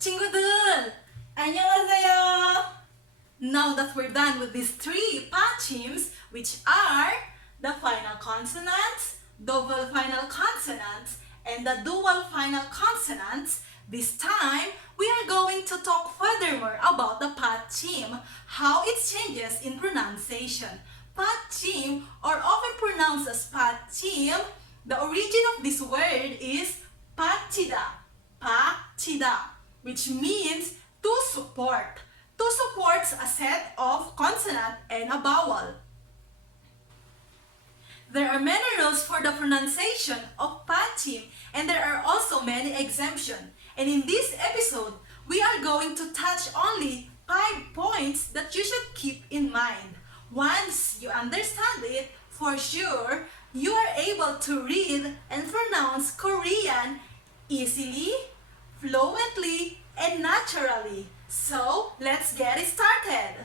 친구들, 안녕하세요. Now that we're done with these three pachims, which are the final consonants, double final consonants, and the dual final consonants, this time we are going to talk furthermore about the pachim, how it changes in pronunciation. Pachim, or often pronounced as pachim, the origin of this word is pachida, pachida, which means to support. To supports a set of consonant and a vowel. There are many rules for the pronunciation of pachim, and there are also many exemptions. And in this episode, we are going to touch only 5 points that you should keep in mind. Once you understand it, for sure, you are able to read and pronounce Korean easily, fluently, and naturally. So, let's get it started!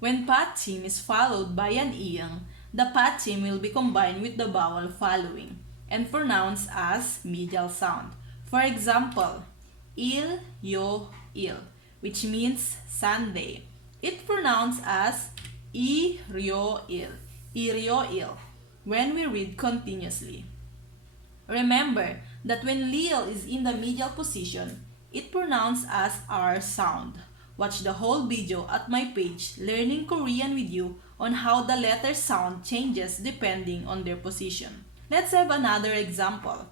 When pachim is followed by an iyang, the pachim will be combined with the vowel following and pronounced as medial sound. For example, il, yo, il, which means Sunday. It pronounced as i, ryo, il, when we read continuously. Remember that when lil is in the medial position, it pronounced as R sound. Watch the whole video at my page Learning Korean with You on how the letter sound changes depending on their position. Let's have another example.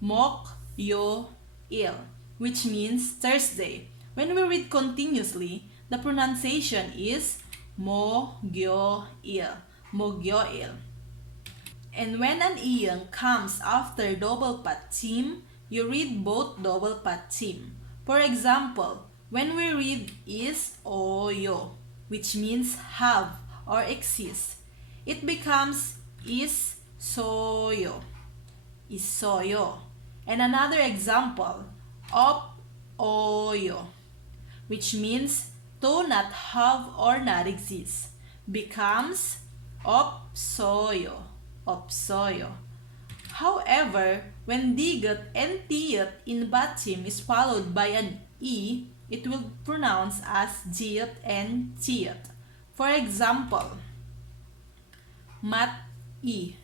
Mok, yo, il, which means Thursday. When we read continuously, the pronunciation is mo, gyo, il. And when an iyang comes after double pachim, you read both double pachim. For example, when we read is oyo, which means have or exist, it becomes is soyo, isoyo. And another example, op oyo, which means to not have or not exist, becomes op soyo, opsoyo. However, when digat and tiyat in pachim is followed by an e, it will pronounce as jiat and tiyat. For example, mat-i,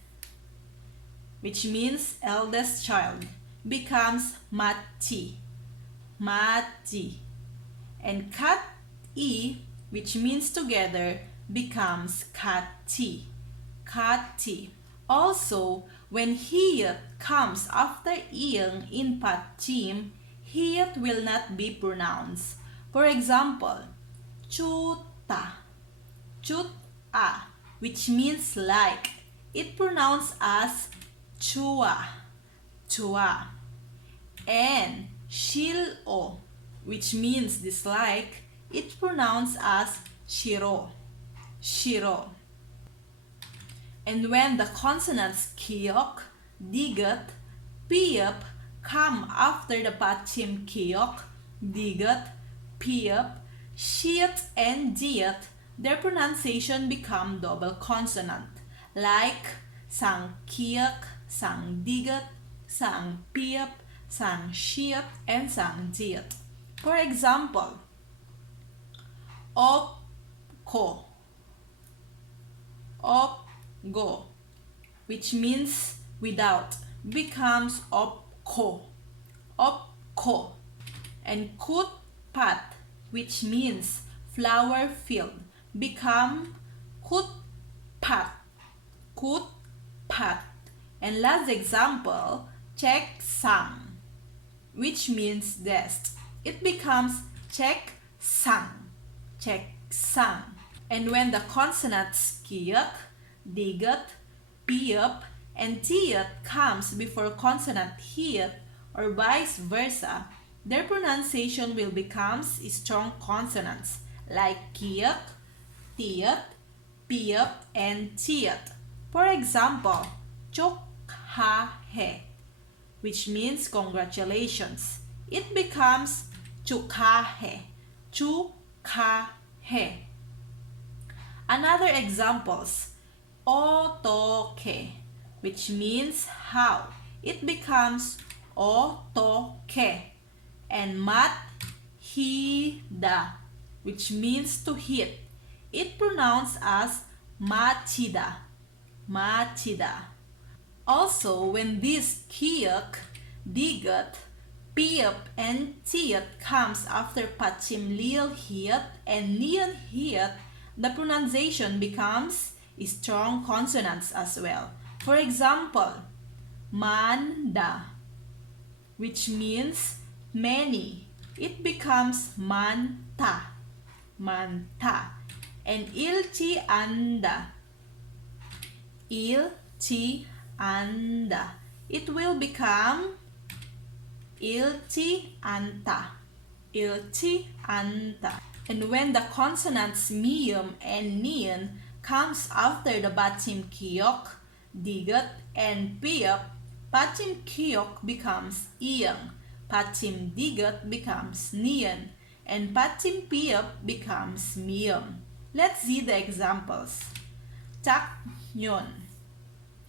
which means eldest child, becomes mati, mati. And kat-i, which means together, becomes kati, kati. Also, when hiyat comes after iyang in pachim, hiyat will not be pronounced. For example, chuta, chut-a, which means like. It pronounced as chua, chua. And shil-o, which means dislike, it pronounced as shiro, shiro. And when the consonants kiyok, digat, piyap come after the pachim kiyok, digat, piyap, shiyat, and diat, their pronunciation become double consonant, like sang kiyak, sang digat, sang piyap, sang shiyat, and sang diat. For example, opko, go, which means without, becomes opko, opko. And kutpat, which means flower field, become kutpat, kutpat. And last example, checksang, which means desk. It becomes checksang, checksang. And when the consonants kiyak, digat, piyap, and tiyat comes before consonant hiyat or vice versa, their pronunciation will become strong consonants like kiyak, tiyat, piyap, and tiyat. For example, chukha-he, which means congratulations. It becomes chukha-he, chukha-he. Another examples, otoke, which means how. It becomes otoke. and mathida, which means to hit. It pronounced as machida, machida. Also, when this kiyuk, digut, piyup, and tiyut comes after pachim lil hiyat and niyan hiyat, the pronunciation becomes strong consonants as well. For example, manda, which means many, it becomes manta, manta. And ilchi anda, ilchi anda, it will become ilchi anta, ilchi anta. And when the consonants miyum and niyan comes after the pachim kiyok, digut, and piyup, pachim kiyok becomes iyang, pachim digut becomes niyan, and pachim piyup becomes miyum. Let's see the examples. Chaknyon,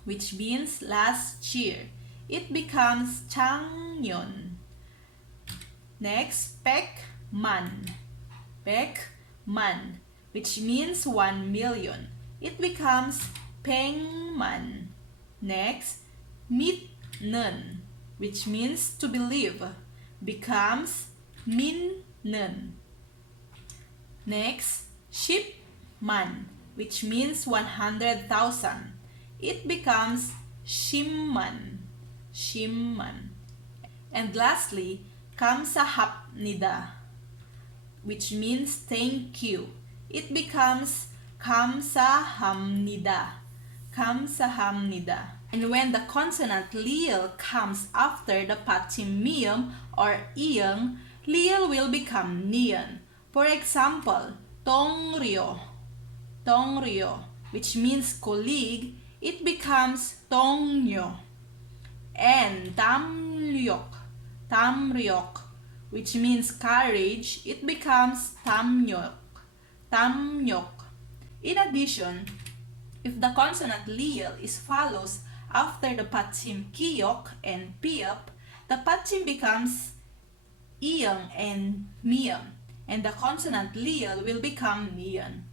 which means last year, it becomes changnyon. Next, pekman, pekman, which means 1 million. It becomes pengman. Next, mitnen, which means to believe, becomes minnen. Next, shipman, which means 100,000. It becomes shimman, shimman. And lastly, kamsahapnida, which means thank you. It becomes kamsahamnida, kamsahamnida. And when the consonant lil comes after the pachim miyum or iyang, lil will become niyan. For example, tongryo, tongryo, which means colleague, it becomes tongnyo. And tamryok, tamryok, which means courage, it becomes tamnyok, tamnyok. In addition, if the consonant lil is follows after the pachim kiyok and piyup, the pachim becomes iyang and miyam, and the consonant lil will become niyan.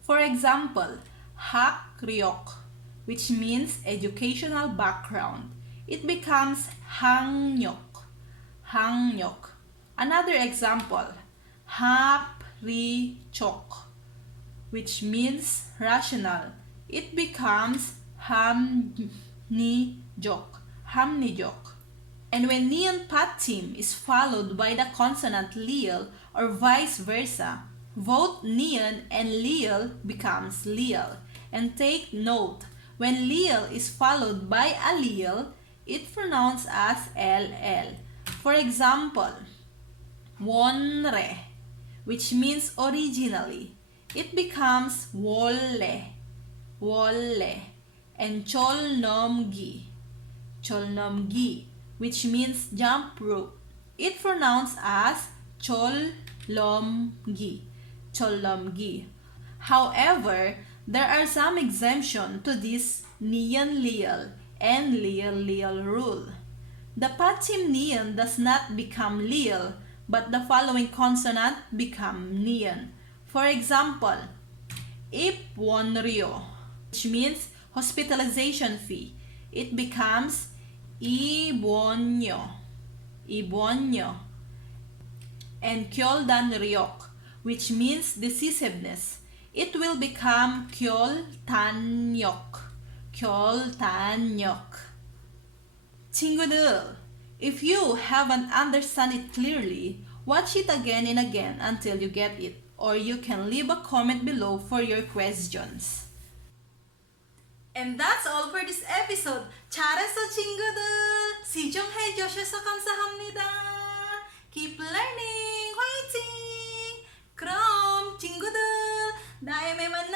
For example, hakryok, which means educational background, it becomes hangnyok, hangnyok. Another example, haprichok, which means rational, it becomes hamnijok, hamnijok. And when niyan pachim is followed by the consonant lil or vice versa, both niyan and lil becomes lil. And take note, when lil is followed by a lil, it pronounced as ll. For example, wonre, which means originally, it becomes wolle, wolle. And cholnomgi, cholnomgi, which means jump rope, it pronounced as cholomgi, cholomgi. However, there are some exemption to this niyan lil and lil lil rule. The pachim niyan does not become lil, but the following consonant become niyan. For example, ipwonryo, which means hospitalization fee, it becomes ibonyo, ibonyo. And kyoldanryok, which means decisiveness, it will become kyoltanyok, kyoltanyok. 친구들, if you haven't understand it clearly, watch it again and again until you get it, or you can leave a comment below for your questions. And that's all for this episode. 잘했어 친구들. 시청해 주셔서 감사합니다. Keep learning. 화이팅. 그럼 친구들 다음에 만나.